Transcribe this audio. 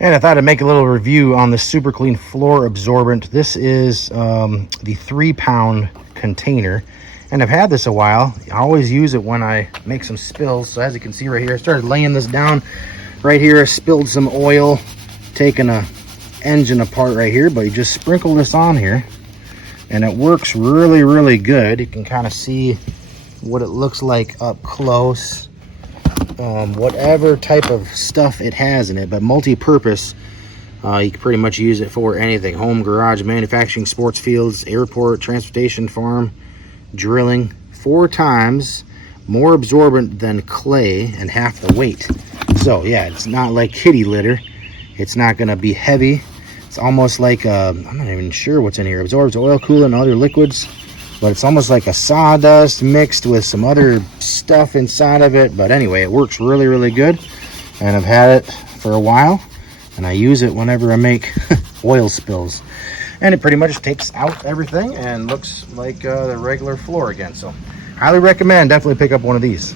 And I thought I'd make a little review on the Superclean floor absorbent. This is the 3-pound container, and I've had this a while. I always use it when I make some spills. So as you can see right here, I started laying this down right here. I spilled some oil, taking a engine apart right here, but you just sprinkle this on here and it works really, really good. You can kind of see what it looks like up close. Whatever type of stuff it has in it, but multi-purpose. You can pretty much use it for anything: home, garage, manufacturing, sports fields, airport, transportation, farm, drilling. 4 times more absorbent than clay and half the weight. So yeah, it's not like kitty litter. It's not going to be heavy. It's almost like I'm not even sure what's in here. Absorbs oil, coolant, and other liquids, but it's almost like a sawdust mixed with some other stuff inside of it. But anyway, it works really, really good, and I've had it for a while, and I use it whenever I make oil spills, and it pretty much takes out everything and looks like the regular floor again. So highly recommend, definitely pick up one of these.